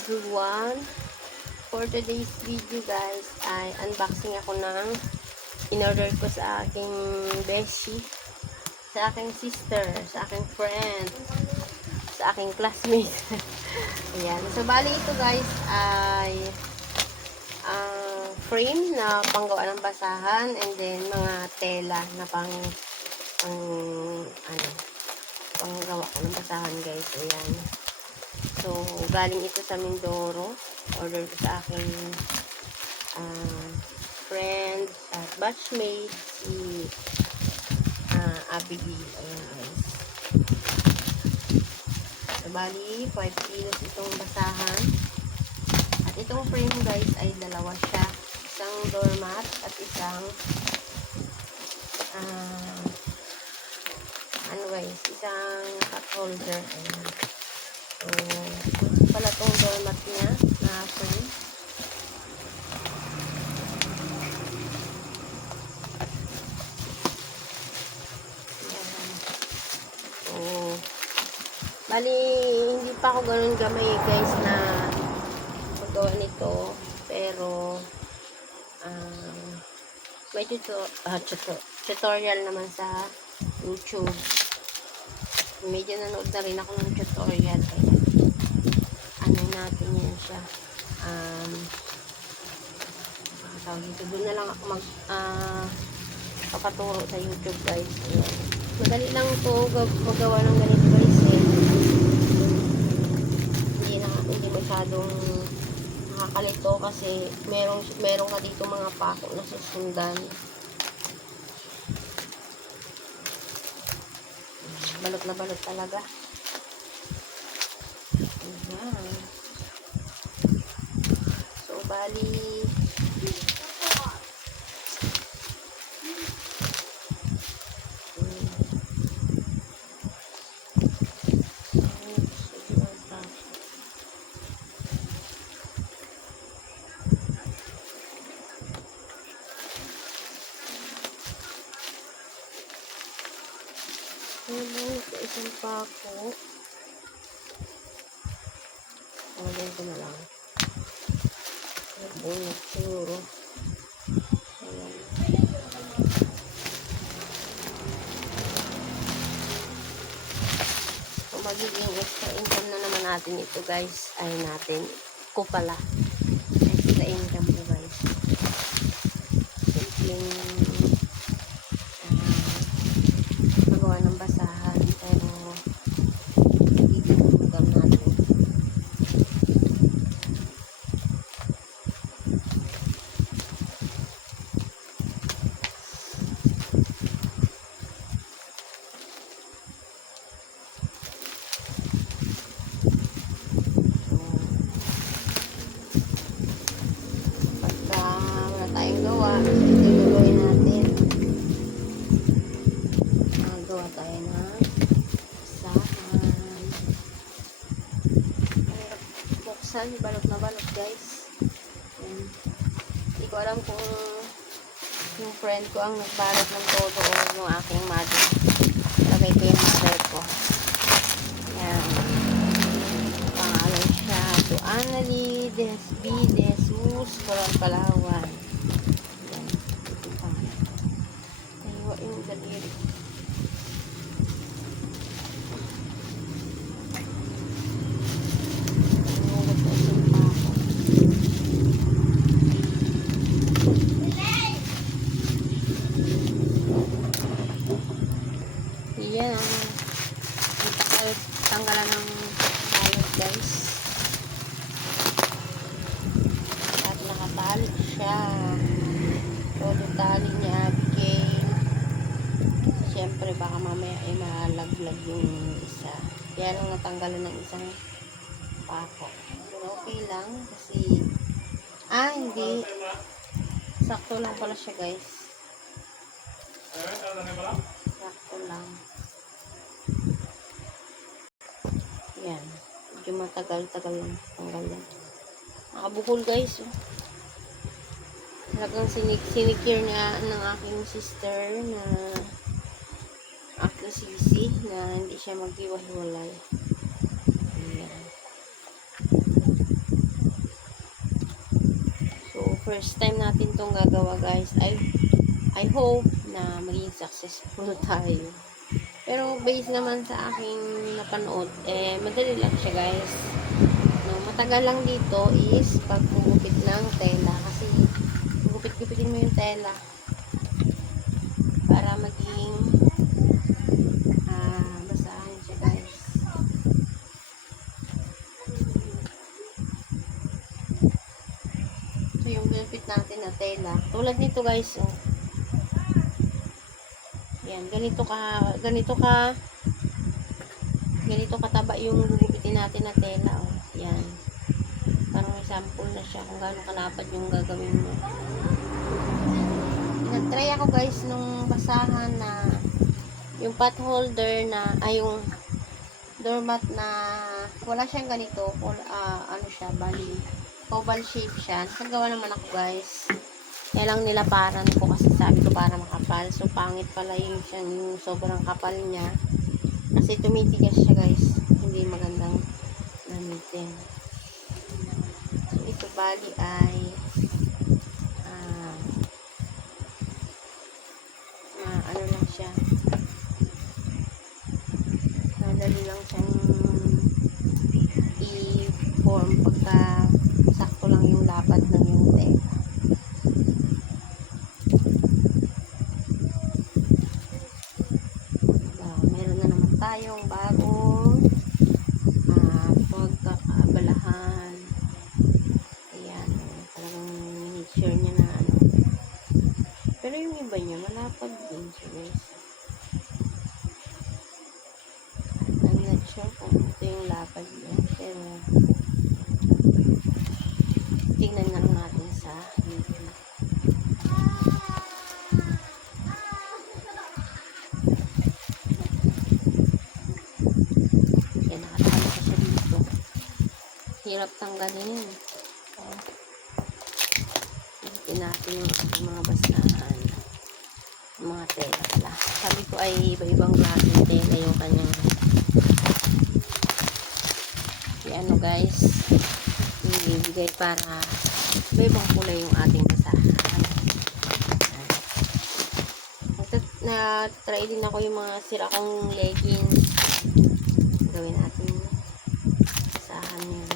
everyone! For today's video guys ay unboxing ako ng in-order ko sa aking beshi, sa aking sister, sa aking friend, sa aking classmate. Ayan. So bali ito guys ay frame na panggawa ng basahan and then mga tela na panggawa ko ng basahan guys. Ayan. So, galing ito sa Mindoro. Order ko sa aking friend at batchmate, si Abigail. Ayan guys. So, bali, 5 kilos itong basahan. At itong frame guys ay dalawa siya. Isang doormat at isang isang cup holder. Ayan. So, pala itong doormat niya na frame. Ayan. So, bali, hindi pa ako ganun gamay guys na magawa nito. Pero, may tutorial naman sa YouTube. Medyo nanood na rin ako ng tutorial. Ano natin yan siya. Tawag dito. Doon na lang ako papaturo sa YouTube guys. Ayan. Madali lang ito magawa ng ganito guys. Hindi masyadong nakakalito kasi meron ka dito mga pako na susundan. Balot na balot talaga. Ayan. So, bali sa isang pako. Lagyan ko na lang. Bunot siguro. Ayan. So, magiging extra income na naman natin ito guys. Ay natin. Ko pala. Extra income ko guys. Simpleng magawa ng basahan. Pero magiging income natin. Gagawin natin. Gawa tayo na basahan. Buksan, balot na balot guys. Hindi ko alam kung yung friend ko ang nagbalot ng todo o yung aking mother. Lagay ko yung mother ko. Ayan. Pangalan siya to Annalie Desmus Coron Palawan. Yung daliri. Yan ang tanggalan ng balot guys. At nakatali siya. Todo tali niya Abigail. Siyempre baka mamaya ay malaglag yung isa. Kaya lang natanggalan ng isang pako. Pero okay lang kasi hindi. Sakto lang pala siya guys. Sakto lang. Yan. Medyo matagal-tagal lang tanggal yan. Nakabukol guys. Talagang sinikir niya ng aking sister na after sisi na hindi siya maghiwa-hiwalay. Ayan. first time natin tong gagawa guys. I hope na maging successful tayo. Pero based naman sa aking napanood, madali lang siya guys. No, matagal lang dito is paggugupit ng tela. Kasi gupit-gupitin mo yung tela para maging basahan siya guys. So yung gupit natin na tela. Tulad nito guys. Oh. Yan, ganito kataba yung gugupitin natin na tela, oh. Yan. Parang may sample na siya kung gaano kalapad yung gagawin mo. Nag-try ako guys nung basahan na yung pot holder na, yung doormat na wala siyang ganito, or ano siya, bali, oval shape siya. Nagawa naman ako guys. Kaya lang nilaparan ko kasi sabi ko para makapal. So, pangit pala yung sobrang kapal niya. Kasi tumitigas siya guys. Hindi magandang gamitin. So, ito bali ay ano lang siya. Madali lang siyang i-form pagka sakto lang yung lapad ng yung tela. Tayong bagong pagkakaabalahan. Ayan, talagang miniature niya na ano. Pero yung iba niya malapad din siya guys. I'm not sure kung ito yung lapad niya, pero tingnan na lang natin sa video. Hirap tanggalin. Ito natin yung mga basahan. Mga tela pala. Sabi ko ay iba-ibang klaseng tela yung kanyang ano guys, ibibigay para iba-ibang kulay yung ating basahan. Na-try din ako yung mga sira kong leggings. Gawin natin basahan yun.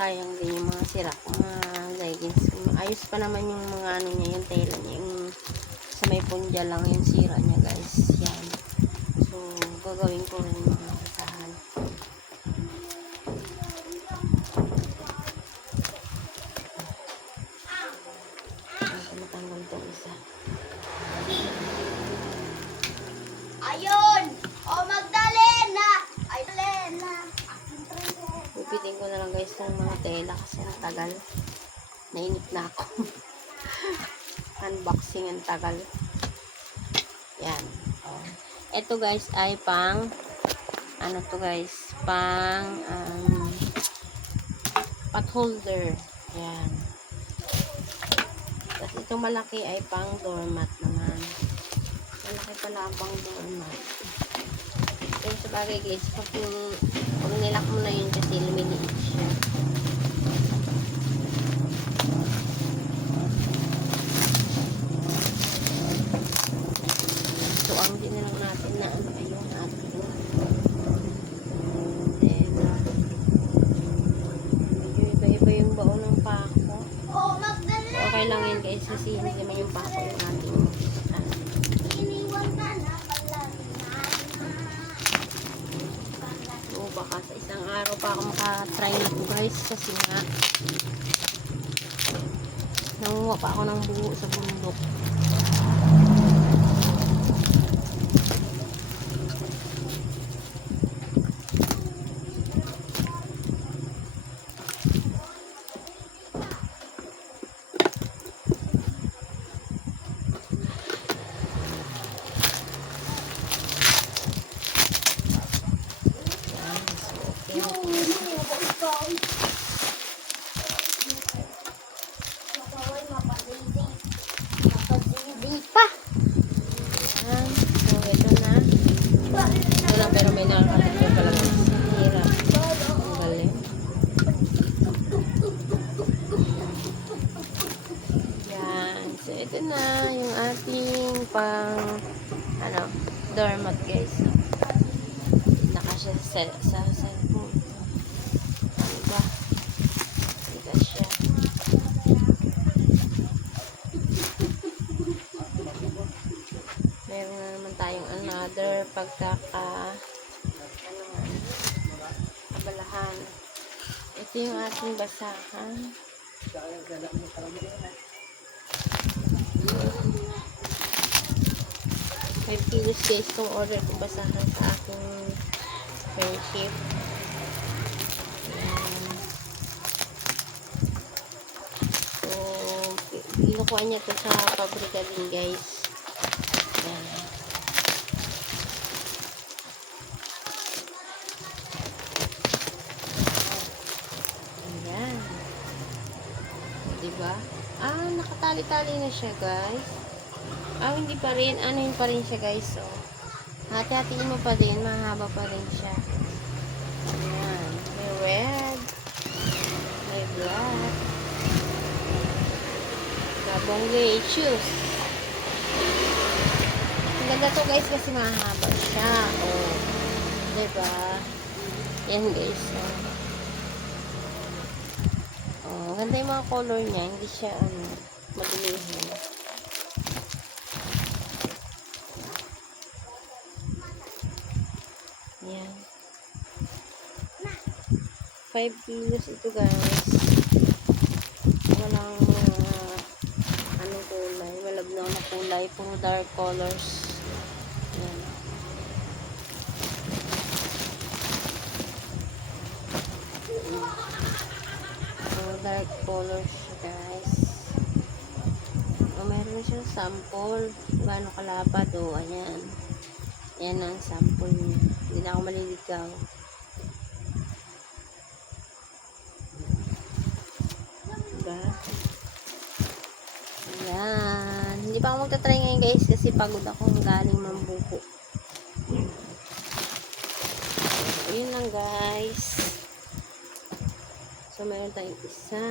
Sayang din yung mga sira ko mga leggings. Ayos pa naman yung mga ano niya, yung tela niya, yung sa may punja lang yung sira niya guys. Yan. So, gagawin ko rin yung mga basahan. Matanggal itong isa. Ayun! O Magdalena! Ay, Magdalena! Gupitin ko na lang guys yung mga tela kasi ang tagal. Nainip na ako. Unboxing ang tagal. Yan. Oh. Ito guys ay pang ano to guys? Pang pot holder. Yan. Tapos itong malaki ay pang doormat naman. Malaki pala ang pang doormat. Pero sa bagay guys, pag nilak mo na yun kasi lumiliit siya. So, ang din na lang natin na ano ay yung ating medyo iba-iba yung baon ng pako. O Magdalena! So, okay lang yun guys kasi hindi naman yung pako yung ating Iniwan ka na pala. baka sa isang araw pa ako makatry nito guys kasi nga nanguha pa ako ng buo sa bundok. yung ating ano, doormat guys. Nakasya sa cellphone. Diba? Diba siya? Meron na naman tayong another abalahan. Ito yung ating basahan. 5 kilos guys itong order ko basahan sa aking friendship. So, kinukuha niya to sa pabrika din guys. Ayan. Ayan. Diba? Nakatali-tali na siya guys. Hindi pa rin. Ano yun pa rin siya guys. So, hati-hatiin mo pa din. Mahaba pa rin siya. Ayan. May red. May black. Gabonggay choose. Ang ganda to guys kasi mahaba siya. Oh. Diba? Yan guys. Oh, ganda yung mga color niya. Hindi siya madulihin. Yan. 5 kilos ito guys. Walang anong kulay. Malabnaw na kulay. Puro dark colors. Yan. Puro dark colors guys. Meron siyang sample. Gaano kalapad. Ayan. Ayan ang sample niya. Hindi na ako maliligaw. Diba? Ayan. Hindi pa ako magta-try ngayon guys kasi pagod ako galing mambuko. Ayun lang guys. So meron tayong isa,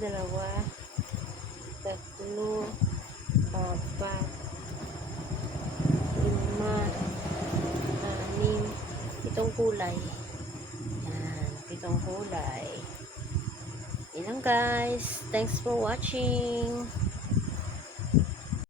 dalawa, tatlo, 4, 5, 6, 7 kulay. Yan, 7 kulay. Ilang guys. Thanks for watching.